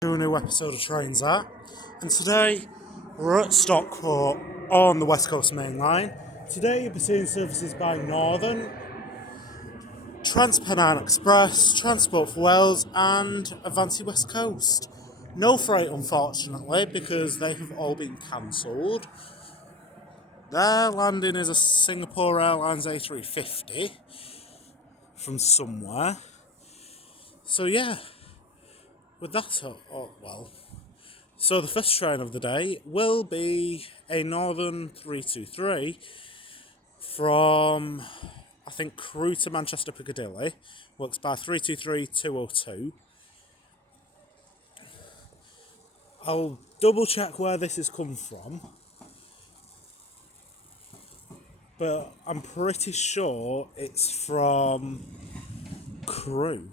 To a new episode of Trains That, and today we're at Stockport on the West Coast Main Line. Today you'll be seeing services by Northern, Trans-Pennine Express, Transport for Wales and Avanti West Coast. No freight unfortunately because they have all been cancelled. Their landing is a Singapore Airlines A350 from somewhere. So yeah, with that, So the first train of the day will be a Northern 323 from, I think, Crewe to Manchester Piccadilly. Works by 323-202. I'll double check where this has come from, but I'm pretty sure it's from Crewe.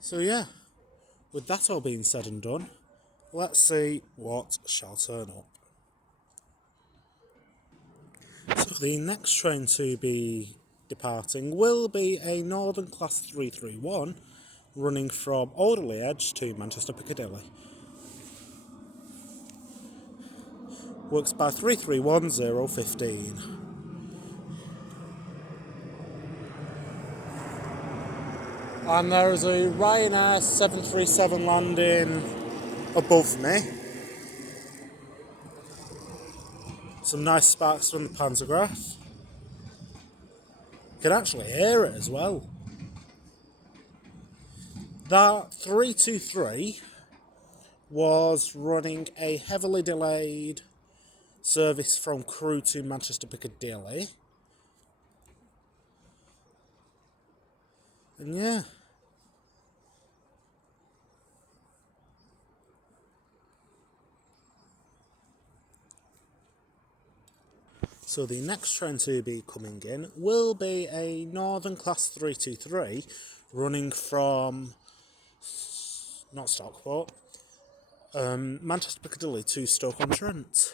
So yeah, with that all being said and done, let's see what shall turn up. So the next train to be departing will be a Northern Class 331 running from Alderley Edge to Manchester Piccadilly. Works by 331015. And there is a Ryanair 737 landing above me. Some nice sparks from the pantograph. You can actually hear it as well. That 323 was running a heavily delayed service from Crewe to Manchester Piccadilly. And yeah. So the next train to be coming in will be a Northern Class 323 running from, not Stockport, Manchester Piccadilly to Stoke-on-Trent.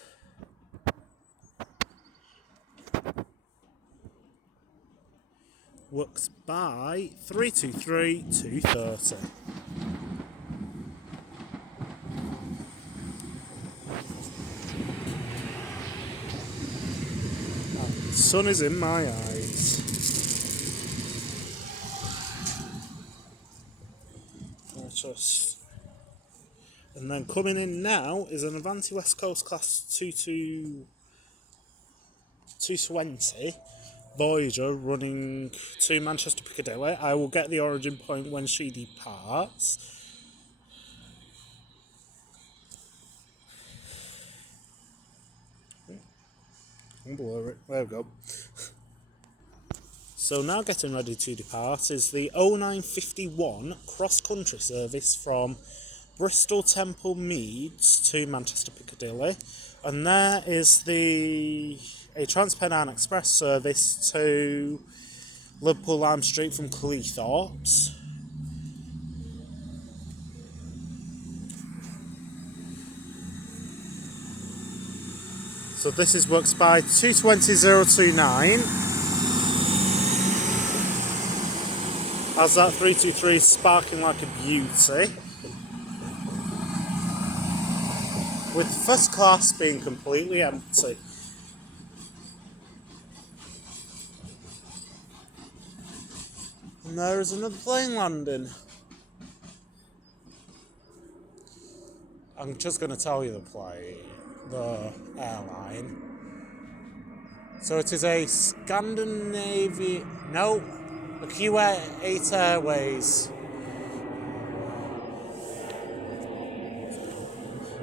Works by 323-230. The sun is in my eyes. And then coming in now is an Avanti West Coast Class 220 Voyager running to Manchester Piccadilly. I will get the origin point when she departs. There we go. So now getting ready to depart is the 0951 cross-country service from Bristol Temple Meads to Manchester Piccadilly. And there is a Trans-Pennine Express service to Liverpool Lime Street from Cleethorpes. So this is works by 220029. As that 323 is sparking like a beauty. With first class being completely empty. And there is another plane landing. I'm just going to tell you the airline. So it is a Scandinavian, no, a Q8 Airways.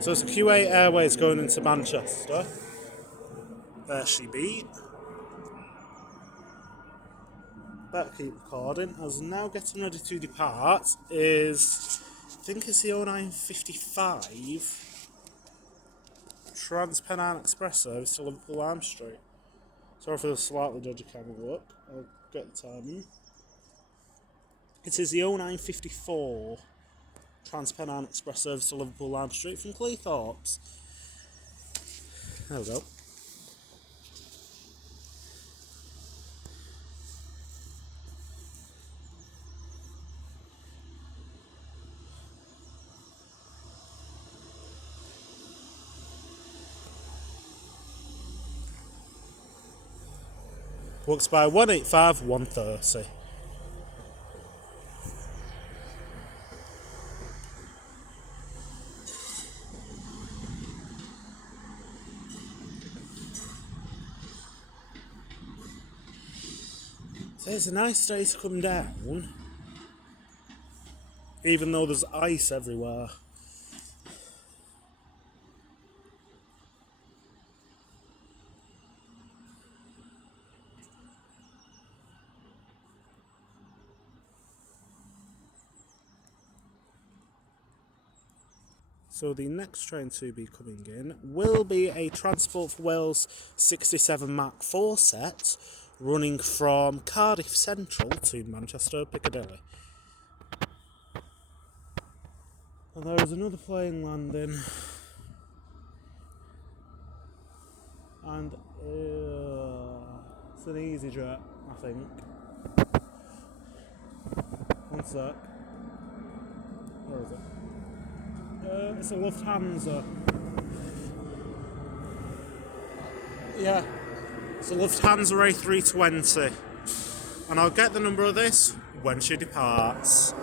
So it's a Q8 Airways going into Manchester. There she be. Better keep recording. As now getting ready to depart is, I think it's the 0955 Trans-Pennine Express service to Liverpool Lime Street. Sorry for the slightly dodgy camera work. I'll get the timing. It is the 0954 Trans-Pennine Express service to Liverpool Lime Street from Cleethorpes. There we go. Works by 185 130. So it's a nice day to come down, even though there's ice everywhere. So the next train to be coming in will be a Transport for Wales 67 Mark IV set, running from Cardiff Central to Manchester Piccadilly. And there is another plane landing, and it's an EasyJet, I think. One sec. Where is it? It's a Lufthansa. Yeah, it's a Lufthansa A320. And I'll get the number of this when she departs.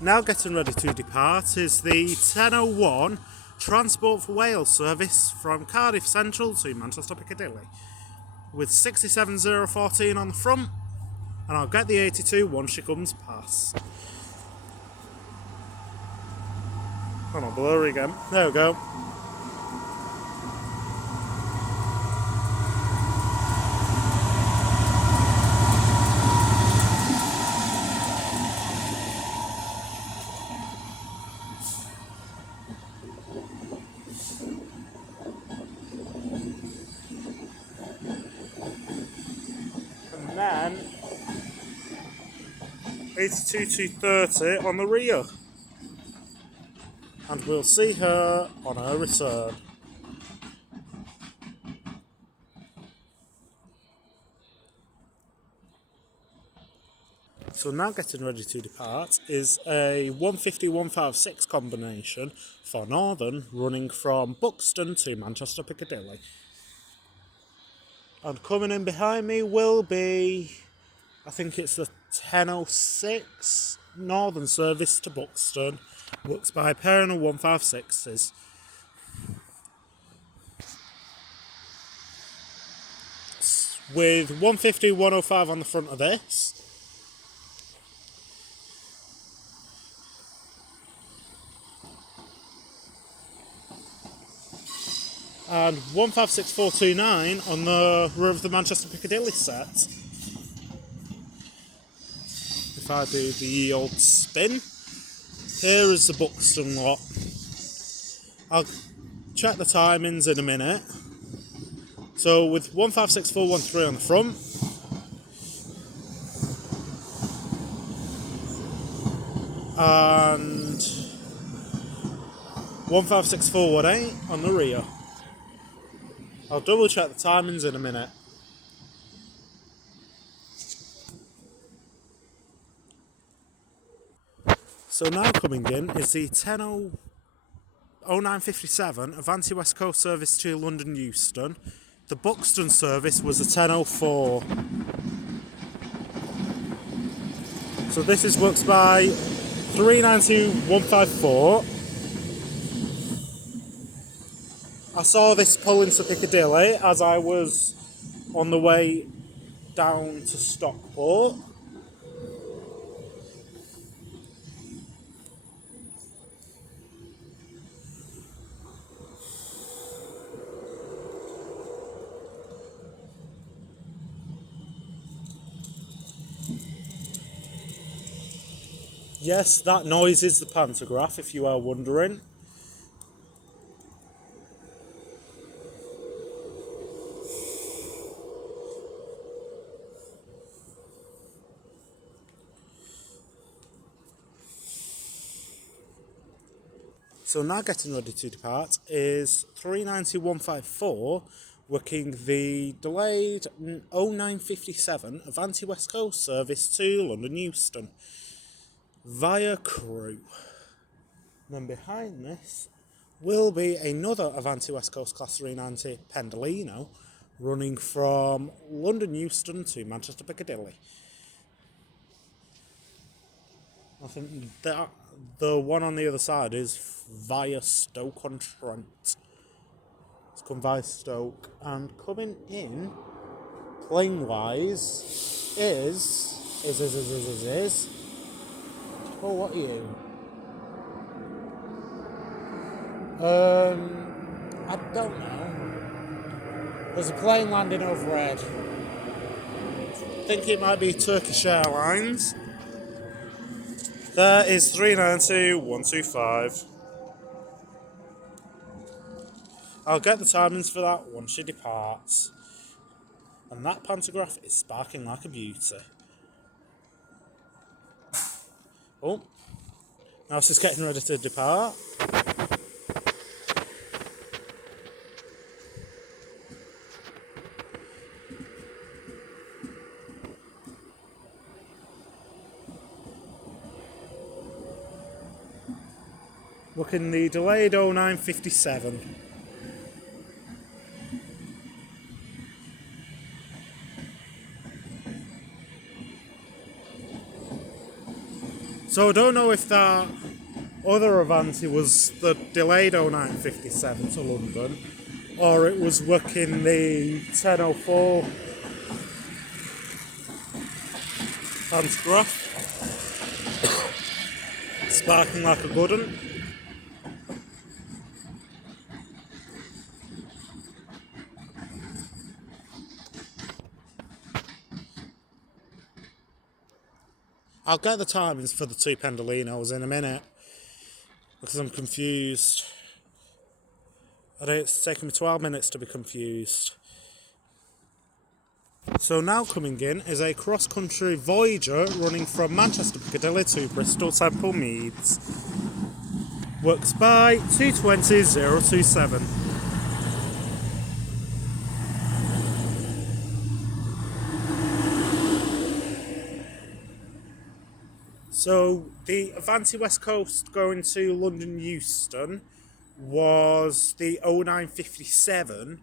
Now getting ready to depart is the 10:01 Transport for Wales service from Cardiff Central to Manchester Piccadilly, with 67014 on the front, and I'll get the 82 once she comes past. Oh no, blurry again. There we go. And then 82 230 on the rear. And we'll see her on her return. So now getting ready to depart is a 150-156 combination for Northern, running from Buxton to Manchester Piccadilly. And coming in behind me will be, I think it's the 10:06 Northern service to Buxton. Works by a pairing of 156s. With 150-105 on the front of this. And 156429 on the rear of the Manchester Piccadilly set. If I do the old spin, here is the Buxton lot. I'll check the timings in a minute. So with 156413 on the front, and 156418 on the rear. I'll double check the timings in a minute. So now coming in is the 10:0957 Avanti West Coast service to London Euston. The Buxton service was a 10:04. So this is works by 392154. I saw this pull into Piccadilly as I was on the way down to Stockport. Yes, that noise is the pantograph, if you are wondering. So now getting ready to depart is 390154, working the delayed 0957 Avanti West Coast service to London Euston via Crewe. Then behind this will be another Avanti West Coast Class 390 Pendolino, running from London Euston to Manchester Piccadilly. I think that the one on the other side is via Stoke-on-Trent. It's come via Stoke, and coming in plane wise is. Oh, what are you? I don't know. There's a plane landing overhead. I think it might be Turkish Airlines. There is 390 125. I'll get the timings for that once she departs. And that pantograph is sparking like a beauty. Oh, now she's getting ready to depart. Looking the delayed 0957. So I don't know if that other Avanti was the delayed 0957 to London, or it was working the 1004 pantograph, sparking like a good one. I'll get the timings for the two Pendolinos in a minute, because I'm confused. And it's taken me 12 minutes to be confused. So now coming in is a cross-country Voyager running from Manchester Piccadilly to Bristol Temple Meads. Works by 220.027. So the Avanti West Coast going to London Euston was the 0957,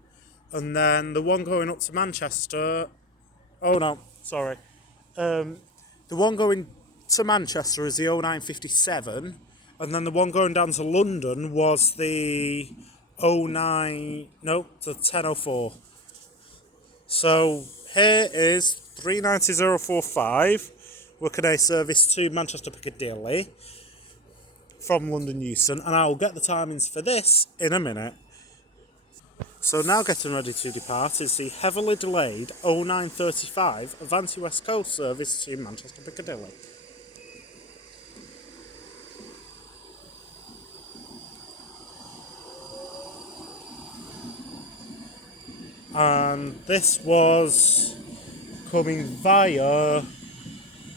and then the one going up to Manchester. Oh no, sorry. The one going to Manchester is the 0957, and then the one going down to London was the 1004. So here is 390.045, working a service to Manchester Piccadilly from London Euston, and I'll get the timings for this in a minute. So now getting ready to depart is the heavily delayed 0935 Avanti West Coast service to Manchester Piccadilly. And this was coming via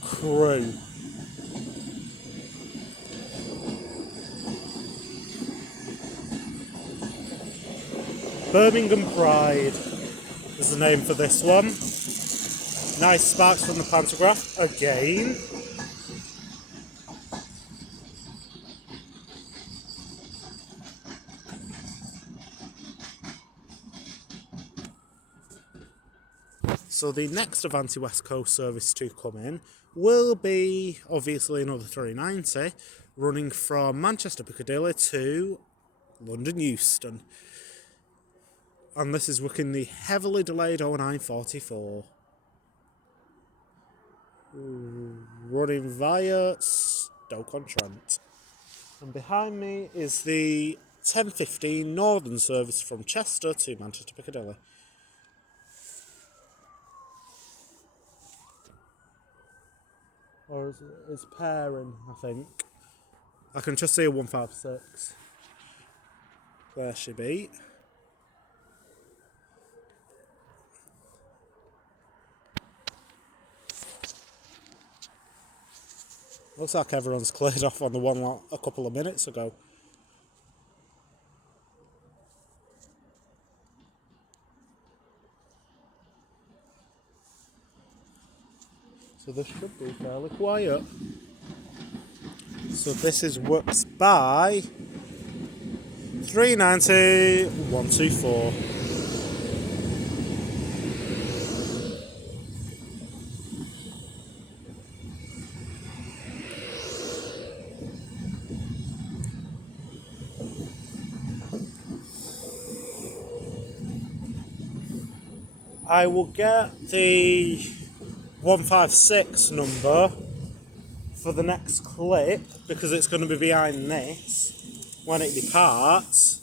Crewe. Birmingham Pride is the name for this one. Nice sparks from the pantograph again. So the next Avanti West Coast service to come in will be obviously another 390 running from Manchester Piccadilly to London Euston. And this is working the heavily delayed 0944. Running via Stoke-on-Trent. And behind me is the 1015 Northern service from Chester to Manchester Piccadilly. Or it's pairing, I think. I can just see a 156. There she be. Looks like everyone's cleared off on the one lot a couple of minutes ago. So this should be fairly quiet. So this is works by 390 124. I will get the 156 number for the next clip because it's going to be behind this when it departs.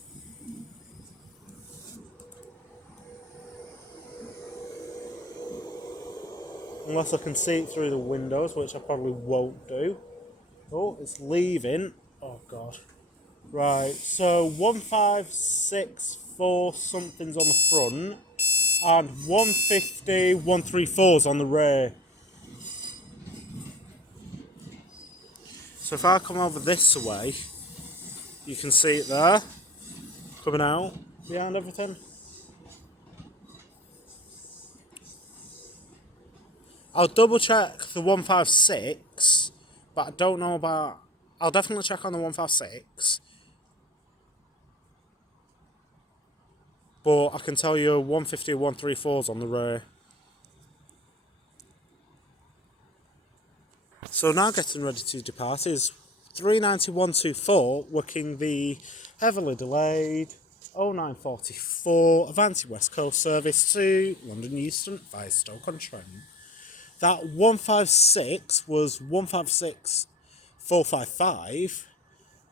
Unless I can see it through the windows, which I probably won't do. Oh, it's leaving. Oh god. Right, so 1564 something's on the front and 150 134's on the rear. So if I come over this way, you can see it there, coming out behind everything. I'll double check the 156, but I don't know about... I'll definitely check on the 156. But I can tell you 150 134's on the rear. So now getting ready to depart is 390 124, working the heavily delayed 0944 Avanti West Coast service to London Euston via Stoke-on-Trent. That 156 was 156 455.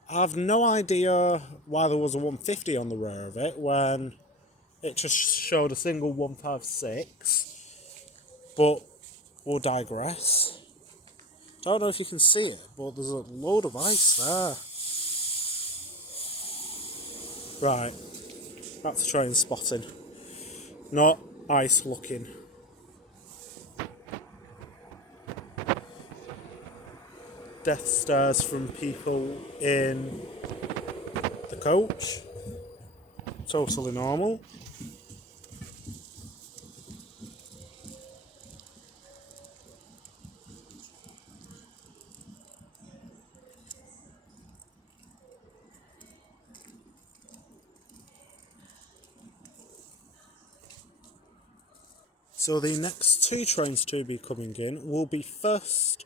I have no idea why there was a 150 on the rear of it when it just showed a single 156, but we'll digress. Don't know if you can see it, but there's a load of ice there. Right, back to train spotting. Not ice looking. Death stares from people in the coach. Totally normal. So the next two trains to be coming in will be first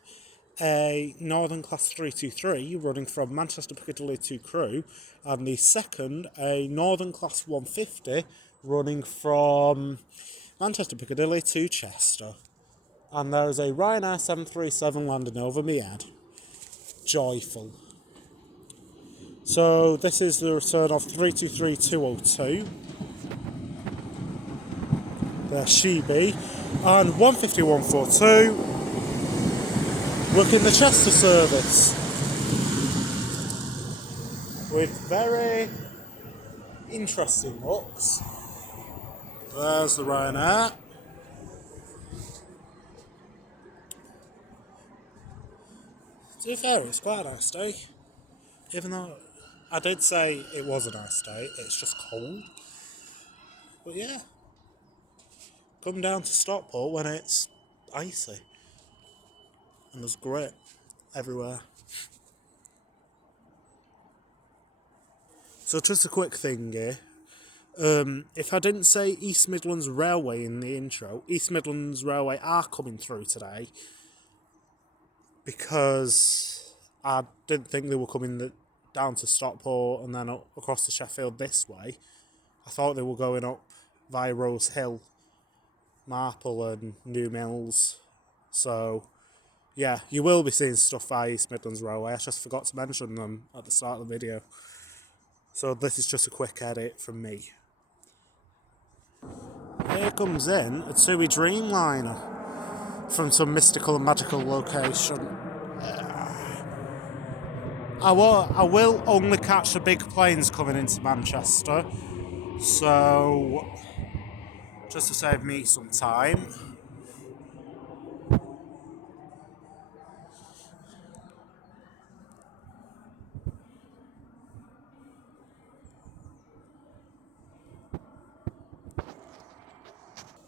a Northern Class 323 running from Manchester Piccadilly to Crewe, and the second a Northern Class 150 running from Manchester Piccadilly to Chester. And there is a Ryanair 737 landing over my head. Joyful. So this is the return of 323-202. There she be. And 150-142 working the Chester service with very interesting looks. There's the Ryanair. To be fair, it's quite a nice day. Even though I did say it was a nice day, it's just cold. But yeah, come down to Stockport when it's icy. And there's grit everywhere. So just a quick thing here. If I didn't say East Midlands Railway in the intro, East Midlands Railway are coming through today because I didn't think they were coming down to Stockport and then up across to Sheffield this way. I thought they were going up via Rose Hill, Marple and New Mills. So yeah, you will be seeing stuff via East Midlands Railway. I just forgot to mention them at the start of the video. So this is just a quick edit from me. Here comes in a TUI Dreamliner from some mystical and magical location. I will only catch the big planes coming into Manchester, so just to save me some time.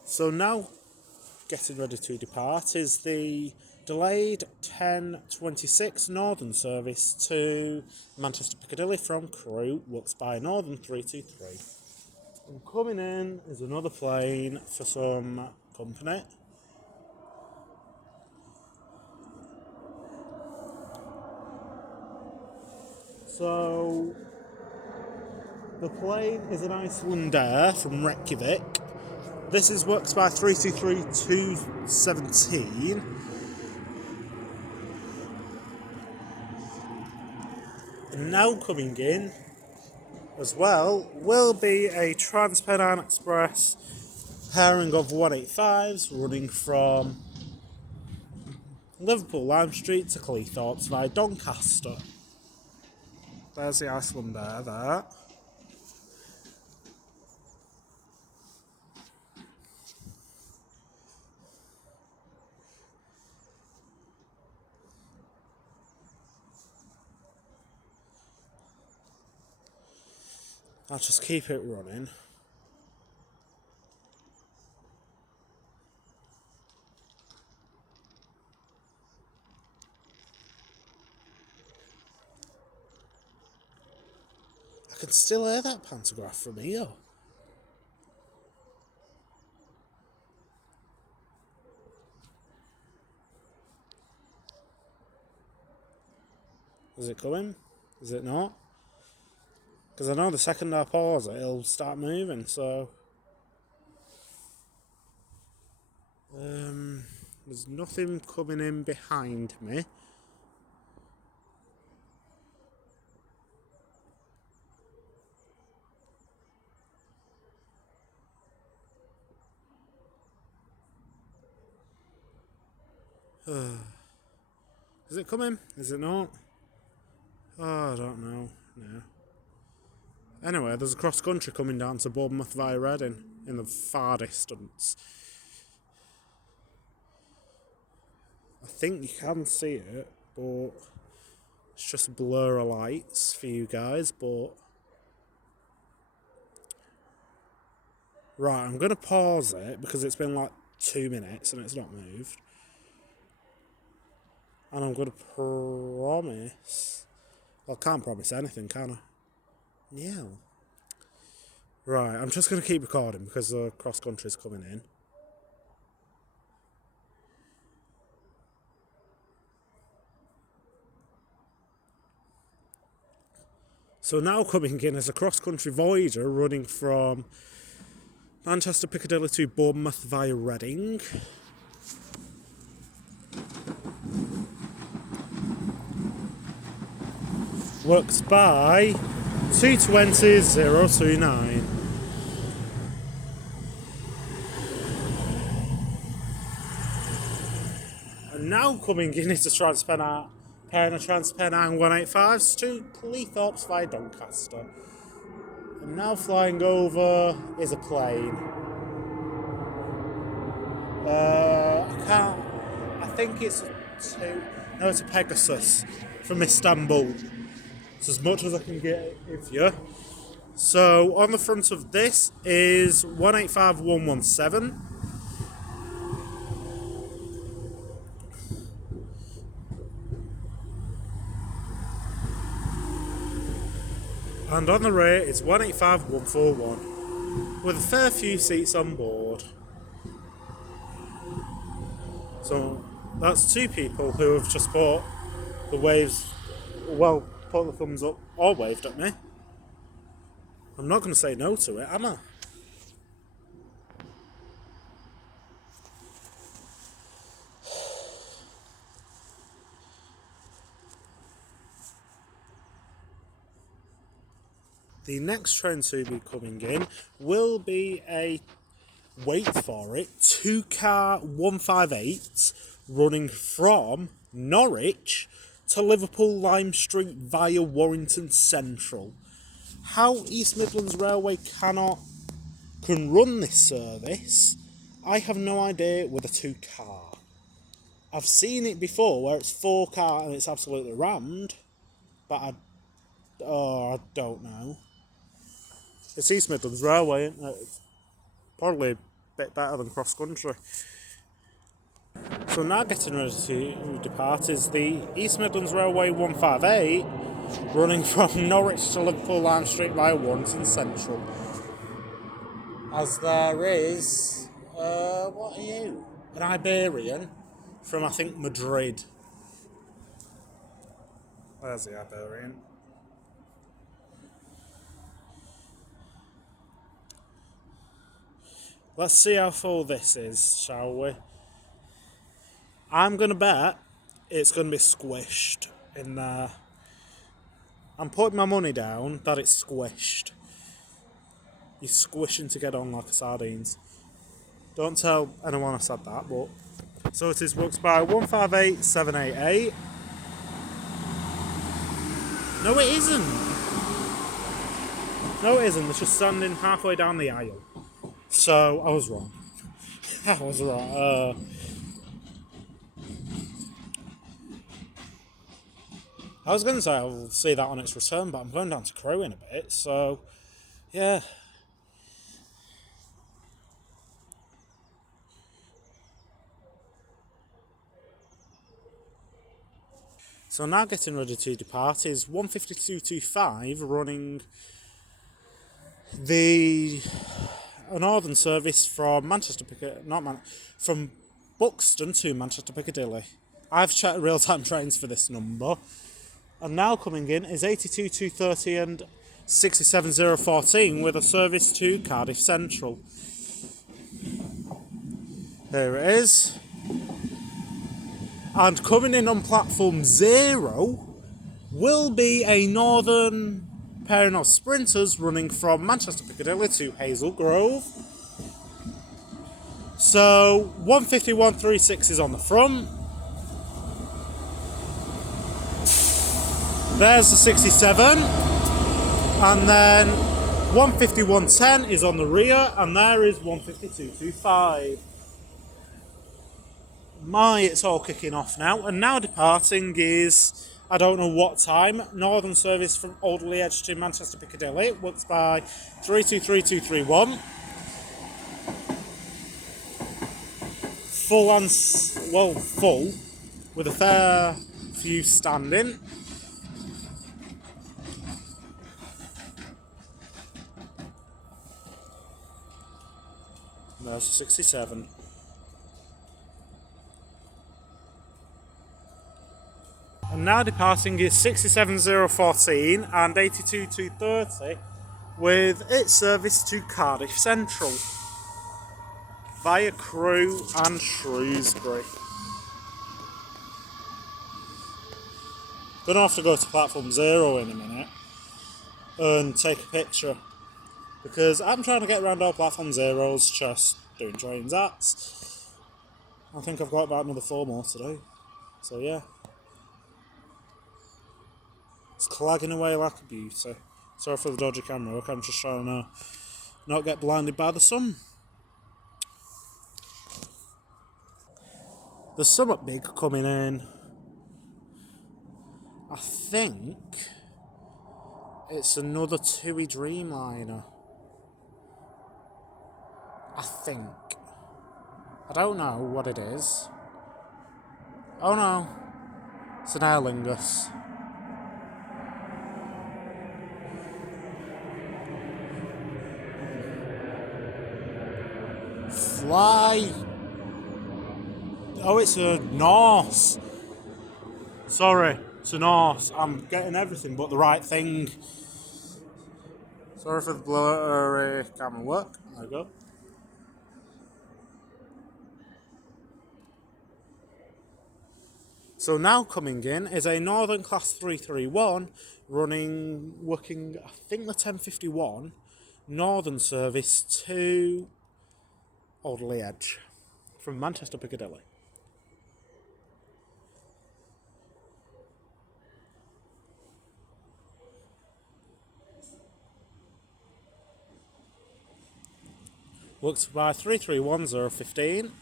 So now, getting ready to depart is the delayed 10:26 Northern service to Manchester Piccadilly from Crewe, worked by Northern 323. And coming in is another plane for some company. So the plane is an Icelandair from Reykjavik, This is works by 323-217. And now coming in as well will be a Trans-Pennine Express pairing of 185s running from Liverpool Lime Street to Cleethorpes via Doncaster. There's the Iceland Air there. I'll just keep it running. I can still hear that pantograph from here. Is it coming? Is it not? Because I know the second I pause it, it'll start moving, so... there's nothing coming in behind me. Is it coming? Is it not? Oh, I don't know. No. Anyway, there's a cross country coming down to Bournemouth via Reading in the far distance. I think you can see it, but it's just a blur of lights for you guys, but... Right, I'm going to pause it because it's been like 2 minutes and it's not moved. And I'm going to promise... Well, I can't promise anything, can I? Yeah. Right, I'm just going to keep recording because the cross country's coming in. So now coming in is a cross country Voyager running from Manchester Piccadilly to Bournemouth via Reading. Works by 220-029. And now coming in is a Trans-Pennine, pairing of Trans-Pennine 185s to Cleethorpes via Doncaster. And now flying over is a plane. I think it's it's a Pegasus from Istanbul. It's as much as I can get with you. So on the front of this is 185117. And on the rear it's 185141 with a fair few seats on board. So that's two people who have just put the waves, well, put the thumbs up or waved at me. I'm not going to say no to it, am I? The next train to be coming in will be a, wait for it, 2-car 158 running from Norwich to Liverpool Lime Street via Warrington Central. How East Midlands Railway can run this service, I have no idea with a 2-car. I've seen it before where it's 4-car and it's absolutely rammed, but I don't know. It's East Midlands Railway, isn't it? It's probably a bit better than cross country. So now getting ready to depart is the East Midlands Railway 158 running from Norwich to Liverpool Lime Street via Warrington Central. As there is, what are you? An Iberian from, I think, Madrid. There's the Iberian. Let's see how full this is, shall we? I'm going to bet it's going to be squished in there. I'm putting my money down that it's squished. You're squishing to get on like sardines. Don't tell anyone I said that, but... So it is booked by 158788. No, it isn't. No, it isn't. It's just standing halfway down the aisle. So, I was wrong. I was wrong. I was going to say I'll see that on its return, but I'm going down to Crewe in a bit, so... Yeah. So now getting ready to depart is 15225 running the northern service from from Buxton to Manchester Piccadilly. I've checked real-time trains for this number, and now coming in is 82230 and 67014 with a service to Cardiff Central. There it is. And coming in on platform 0 will be a northern pairing of sprinters running from Manchester Piccadilly to Hazel Grove. So 15136 is on the front. There's the 67. And then 15110 is on the rear, and there is 15225. It's all kicking off now, and now departing is, I don't know what time, northern service from Alderley Edge to Manchester Piccadilly, works by 323231. Full, with a fair few standing. There's 67. And now departing is 67014 and 82230 with its service to Cardiff Central via Crewe and Shrewsbury. Gonna have to go to platform 0 in a minute and take a picture, because I'm trying to get around all platform 0s just doing trains acts. I think I've got about another 4 more to do. So yeah. It's clagging away like a beauty. Sorry for the dodgy camera work, I'm just trying to not get blinded by the sun. There's something big coming in. I think it's another TUI Dreamliner. I think. I don't know what it is. Oh no, it's an Aer Lingus. Fly! Oh, it's a Norse. Sorry, it's a Norse. I'm getting everything but the right thing. Sorry for the blurry camera work. There we go. So now coming in is a Northern Class 331 working, I think, the 1051 Northern service to Alderley Edge from Manchester Piccadilly. Works by 331015.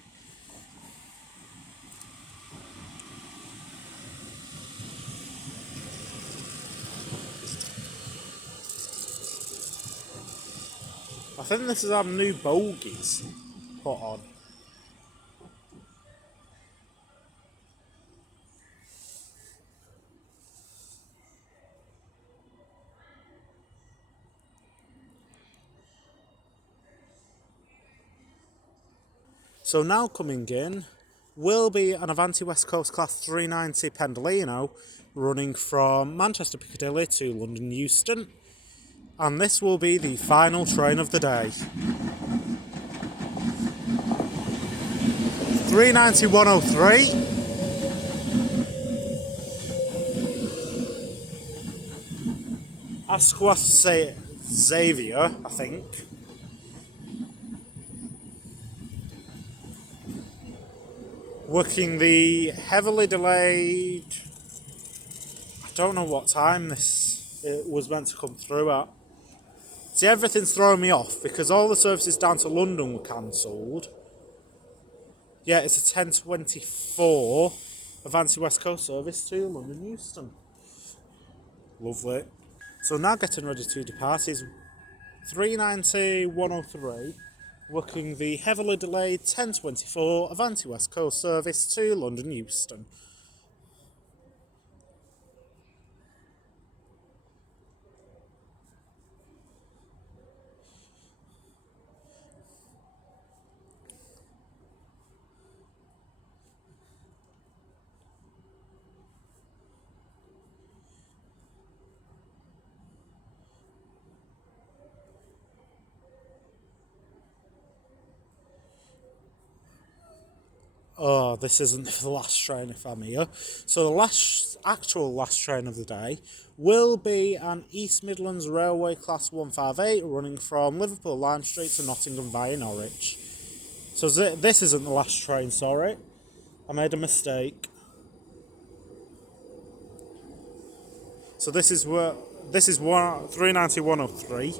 I think this is our new bogies put on. So now coming in will be an Avanti West Coast Class 390 Pendolino running from Manchester Piccadilly to London Euston. And this will be the final train of the day. 390-103. Asquith Xavier, I think. Working the heavily delayed... I don't know what time it was meant to come through at. See, everything's throwing me off because all the services down to London were cancelled. Yeah, it's a 10:24 Avanti West Coast service to London Euston. Lovely. So now getting ready to depart is 390-103, working the heavily delayed 10:24 Avanti West Coast service to London Euston. Oh, this isn't the last train if I'm here. So the actual last train of the day will be an East Midlands Railway Class 158 running from Liverpool Lime Street to Nottingham via Norwich. So this isn't the last train, sorry. I made a mistake. So this is 390-103.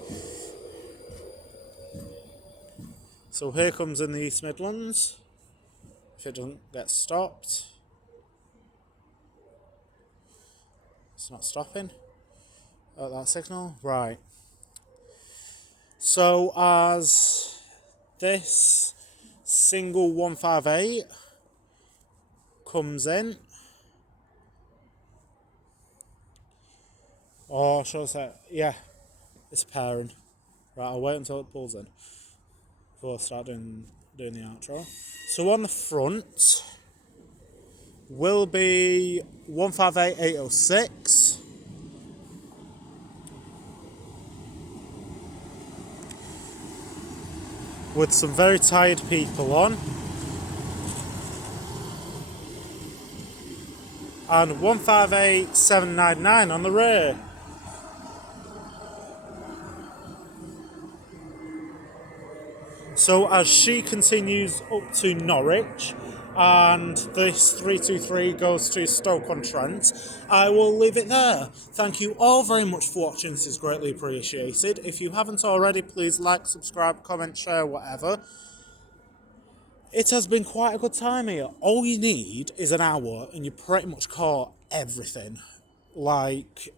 So here comes in the East Midlands. If it doesn't get stopped. It's not stopping. At that signal. Right. So as this single 158 comes in, or shall I say, yeah, it's pairing. Right, I'll wait until it pulls in before I start doing the outro. So on the front will be 158-806. With some very tired people on. And 158-799 on the rear. So as she continues up to Norwich and this 323 goes to Stoke-on-Trent, I will leave it there. Thank you all very much for watching. This is greatly appreciated. If you haven't already, please like, subscribe, comment, share, whatever. It has been quite a good time here. All you need is an hour and you pretty much caught everything. Like,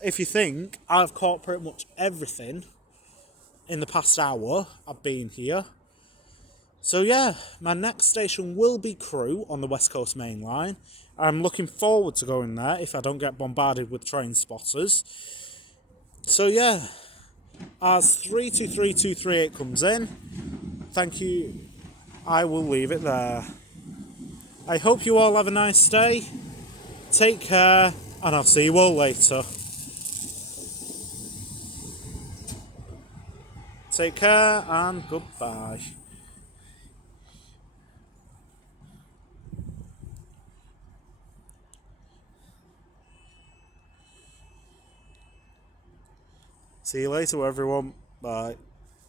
if you think, I've caught pretty much everything in the past hour I've been here. So yeah, my next station will be Crewe on the West Coast Main Line. I'm looking forward to going there if I don't get bombarded with train spotters. So yeah, as 323238 comes in, thank you, I will leave it there. I hope you all have a nice day, take care, and I'll see you all later. Take care and goodbye. See you later, everyone. Bye.